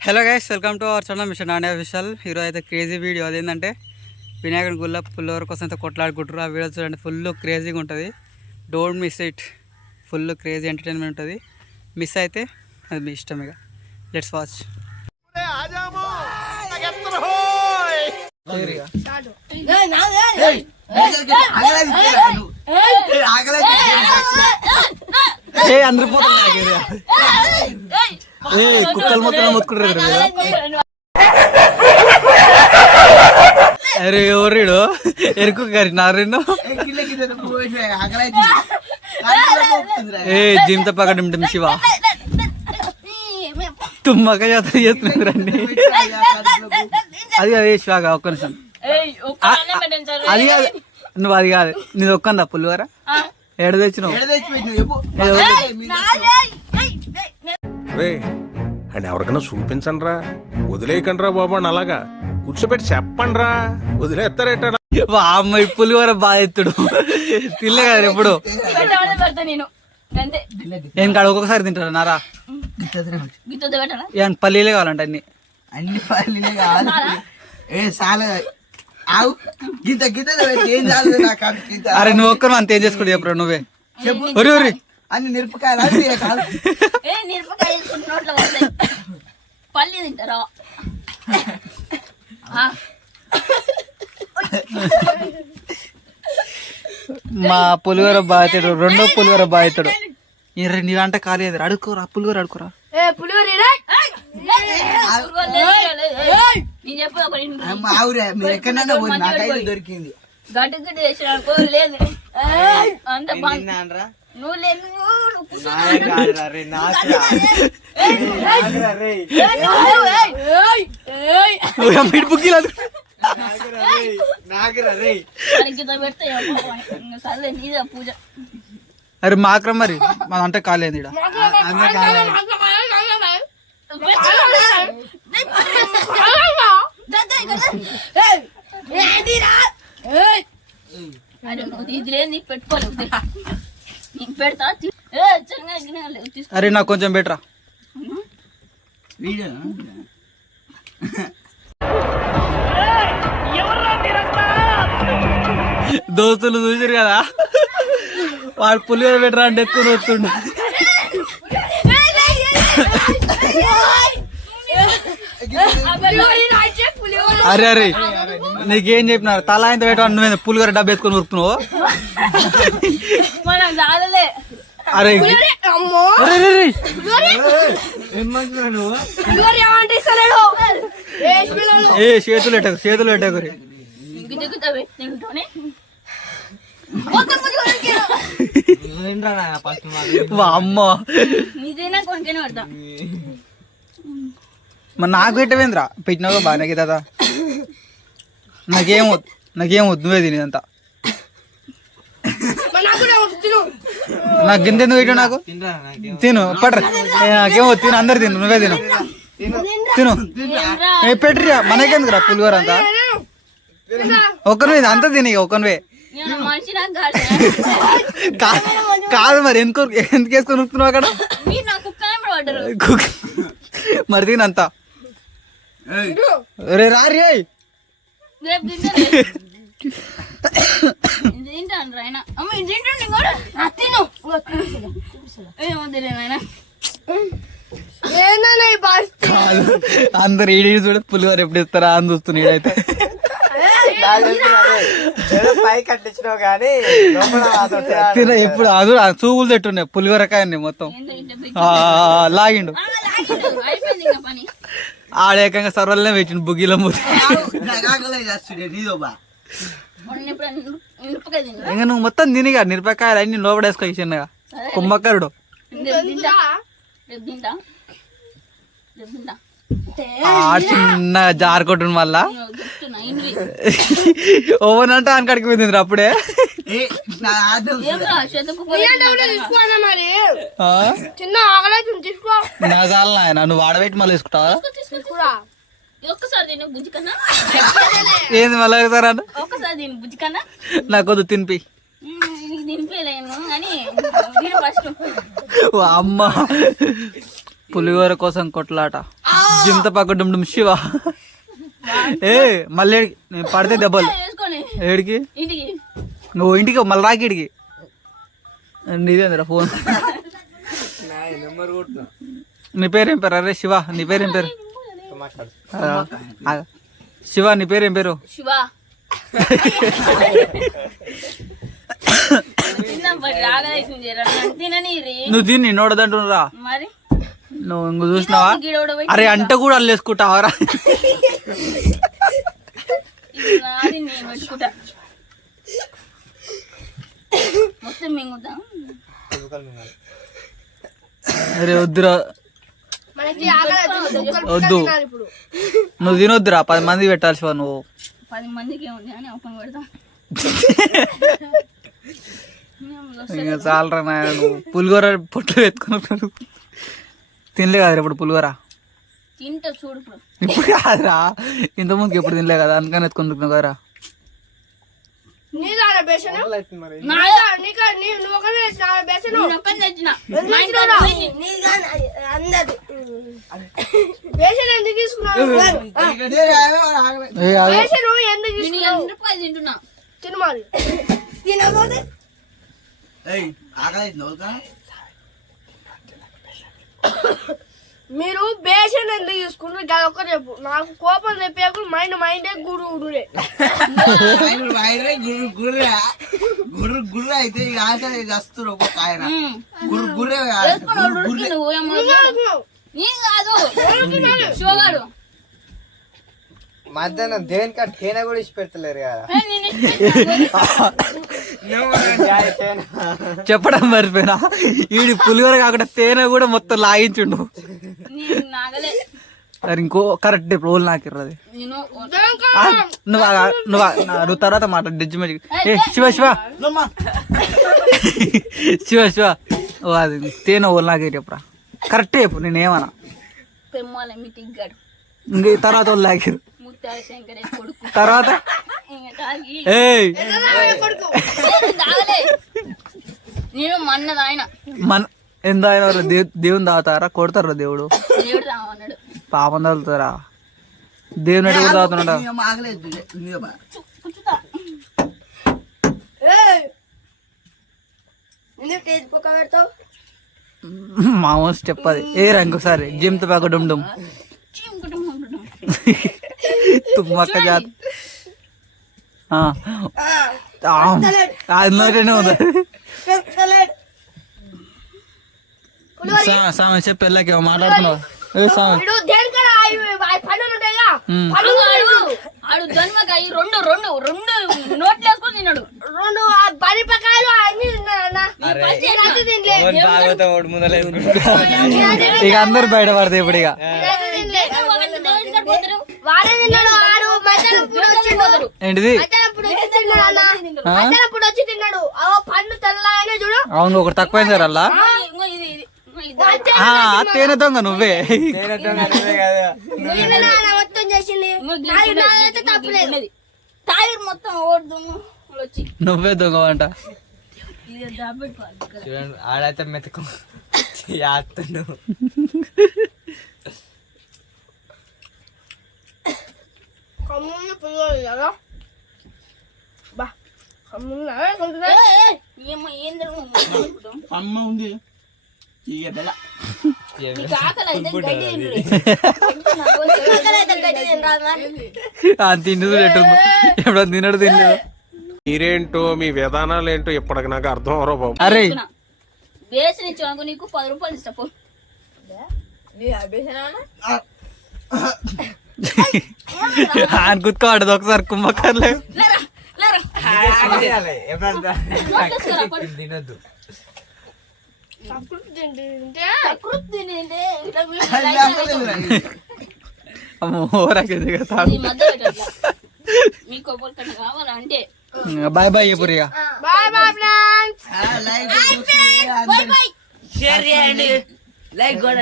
Hello guys welcome to our channel mission Nani official ఈరోజు అయితే crazy video అదేంటంటే వినాయకుడి గుళ్ళ పుల్లవర కోసం అయితే కొట్లాడుకుంటారు ఆ వీడియో చూడండి ఫుల్ క్రేజీగా ఉంటుంది don't miss it full crazy entertainment ఉంటుంది మిస్ అయితే అది మీ ఇష్టం ఇక లెట్స్ వాచ్ అందరు ఏ కుక్కలు మొక్కలు మొత్తుకుంటారు. అరే ఎవరిడు ఎరుకు గారి నారెన్నో? ఏ జిమ్ తప్ప అక్కడ శివ. తుమ్మక జాతర చేస్తున్నారు రండి. అది అదే శివగా ఒక్క నిమిషం. అది కాదు నువ్వు అది కాదు నీది ఒక్కందా పుల్లివరా ఏడ తెచ్చినావు? అని ఎవరికైనా చూపించండి రా వదిలేయకండి రా బాబు అని అలాగా కూర్చోబెట్టి చెప్పండి రా వదిలేస్తారేట అమ్మ బాగా ఎత్తుడు. తినలే కదా ఎప్పుడు? నేను కాడ ఒక్కొక్కసారి తింటాను నారా? ఏమన్నా పల్లీలే కావాలంట అన్ని? అన్ని పల్లీలే కావాలి. ఏ చాలా ఆవు. గింత గింత ఏం చాలు అరే నువ్వు ఒక్కరు అంత ఏం చేసుకోడు చెప్పరా నువ్వే. ఒరి ఒరి అన్ని మిరపకాయలు అన్ని కాదు. ఏ నోట్లో వస్తాయి. పల్లి తింటారా? మా పులిహోర బాగా ఎత్తాడు రెండో పులిహోర బాగా ఎత్తాడు ఇర్రే నీ వంట కాలేదు అడుకోరా పులిహోర అడుకోరా దొరికింది. గడ్డ గడ్డ వేసిన లేదు. అంత నువ్వు లేదు నువ్వు కూర్చో. బుక్కిలు అరే మాక్రా మరి. మన అంటే కాలేదు ఇక్కడ అరే నీకు పెడతా? అరే కొంచెం బెటరా వీడియో దోస్తులు చూసారు కదా? వాడు పులిహోర బెటరా అంటే ఎత్తుకుని వస్తుండు. అరే అరే నీకేం చెప్పినారు? తల ఇంత పెట్టా నువ్వు పులిహోర డబ్బు ఎత్తుకొని ఉరుకుతున్నావు? మనం చాలలే అరే అరే, అరే, అరే. ఏ చేతులు ఎట్టకు చేతులు పెట్టింటోనే అమ్మ మరి నాకు పెట్టవేంద్రా పెట్టినావు బాగానే కదా నాకేం వద్దు నాకేం వద్దు నువ్వే తిని ఇదంతా నాకు గింత ఎందుకు పెట్టావు నాకు? తిను పట్ర. నాకేం వద్దు తిను అందరు తిను నువ్వే తిను. తిను. ఏంట్రా? ఏ పెట్టిరా మనకెందుకురా పులిహోర అంతా? ఒక్కనివే అంతా తిని ఒక్కనివే. నేను మనిషి నాకు కాదు మరి ఎందుకు ఎందుకు వేసుకొని ఉరుకుతున్నావు అక్కడ? మరి తినంతా రే రారి తింటాను రాయన అమ్మ ఇది తింటుండే కూడా. ఆ, తిను. ఏమో తెలియదు ఆయన కాదు. అందరు ఈడి చూడ పులిహోర ఎప్పుడు ఇస్తారా అని చూస్తున్నా ఈడైతే. పై కట్టించినావు కానీ తిన ఎప్పుడు అది ఆ చూపులు తిట్టున్నాయి పులిహోరకాయని మొత్తం. లాగిండు. ఆ, లాగిండు. అయిపోయింది ఇంకా పని. ఆడేకంగా సర్వలనే పెట్టిండు బుగ్గిలో ఇంకా నువ్వు మొత్తం తినిగా మిరపకాయలు అన్ని లోపడేసుకో చిన్నగా. కుంభకరుడు చిన్న చెప్తున్నా ఇంద్రి ఓవన్ అంటే అనకాడికి పోయింది అప్పుడే. ఏ నా ఆదం ఏం రా చేతకు ఆ? నా చాలా నాయన నువ్వు ఆడబెట్టి మళ్ళీ తీసుకుంటావా? ఒక్కసారి తిను బుజ్జి కన్నా. ఏంది మళ్ళీ ఒకసారి అన్న? ఒక్కసారి తిను బుజ్జి కన్నా. నాకు వద్దు తినిపి. నేను ఫస్ట్ అమ్మ. పులిహోర కోసం కొట్లాట. జింత పక్క డుమ్ శివ. ఏ మళ్ళీ ఏడికి? నేను పడితే దెబ్బలు. ఏడికి? నువ్వు ఇంటికి మళ్ళీ రాకి ఇడికి నీదేందిరా ఫోన్? నీ పేరేం పేరు? అరే శివ నీ పేరేం పేరు? శివ నీ పేరేం పేరు? శివ. నువ్వు తిని నోడదంటురా మరి? నువ్వు ఇంక చూసినావా? అరే అంట కూడా అల్లేసుకుంటావరా అరే వద్దురా. వద్దు. నువ్వు తినొద్దురా పది మంది పెట్టాల్సి నువ్వు? పది మందికి ఉంది అని ఒక పెడతాం. ఇంకా చాలరా నాయన నువ్వు పులిగోర పొట్లు ఎత్తుకున్నావు తినలే కదరా ఇప్పుడు పులిగోర తింటా చూడు ఇప్పుడు. ఇప్పుడు కాదురా. ఇంతకుముందుకు ఎప్పుడు తినలే కదా అందుకని ఎత్తుకుంటున్నావు కదరా. నీది ఆడ బేసను నాయా నీకు నీ- నువ్వు బేసను ఒక్కని తెచ్చిన ఇంట్లో పోయింది. బేసన్ ఎందుకు తీసుకున్నావు బేసను ఎందుకు నేను తీసుకున్నావు తింటున్నా తిను మరి ఏయ్ ఆకలి? మీరు బేసన్ ఎందుకు తీసుకున్నారు అది ఒక్క చెప్పు. నాకు కోపం తెప్పేకు మైండ్ మైండే గుడు గుడురే ఆయన వాయిరే గుర్రు గుర్రా గుర్రు అయితే ఆకలి వస్తారు ఒక్కొక్క ఆయన ఉమ్. గుర్రు కాదు మధ్యాహ్నం దేనికి తేనె కూడా ఇచ్చి పెడతలేరు కదా. చెప్పడం మర్చిపోయినా. ఈడి పులిగోర కాకుండా తేనె కూడా మొత్తం లాగించుండు. నేను సరే ఇంకో కరెక్ట్ రోల్ నాకు ఇర్రది. నేను నువ్వు నువ్వు నువ్వు తర్వాత మాట డిజ్ మ్యాజిక్. ఏ శివ శివ. శివ శివ. ఓ అది తేనె ఓల్ నాకు చెప్పురా. కరెక్ట్ చెప్పు మీటింగ్ గాడు ఇంక ఈ తర్వాత వాళ్ళు లాగారు తర్వాత? నేను ఆయన మన ఎంత ఆయన దేవుని తాగుతారా కొడతారా దేవుడు? పాపం తగులుతారా? దేవుని కూడా తాగుతున్నాడా? ఏం ఆకలి అవుతుంది మీద బా. కూర్చుతా ఎందుకు టేజ్ పొక్క పెడతావు? మామూలు చెప్పది అందులోనే ఉంది సా- సామె చెప్పు వెళ్ళకి మాట్లాడుతున్నావు రెండు రెండు రెండు నోట్లు వేసుకొని తిన్నాడు రెండు ముందలే ఇక అందరు బయట పడతాయి ఇప్పుడు ఇక వాడే తిన్నాడు ఏంటిది? అవును ఒకటి తక్కువైంది సార్ అలా. తేనె దొంగ నువ్వే. నువ్వే దొంగ అంట. చూడండి ఆడైతే మెతకు. యాత్తుండు. పుల్లలు కదా బా ఏ? అమ్మ ఉంది ఇక? ఆ తిండి ఎప్పుడో తినడు తినలేదు మీరేంటో మీ విధానాలు ఏంటో ఇప్పటికి నాకు అర్థం అవరో బాబు. అరే. బేసన్ ఇచ్చాను నీకు పది రూపాయలు ఇస్తా పో ఆయన గుర్తుకోవడదు ఒకసారి కుంభకర్లే లేరా లేరా ఎప్పుడంతా నోట్లేసుకురా, పడు. తినొద్దు తింటే ప్రకృతి తినేదే, ఇట్లా వీడియో లైక్ చేయండి. అమ్మో ఓరాకేది కదా ఈ మధ్య పెట్టట్లా. మీకు ఒకరికన్నా కావాలంటే బాయ్ బాయ్ చెప్పు ఇక bye bye friends like bye bye share చేయండి లైక్ కూడా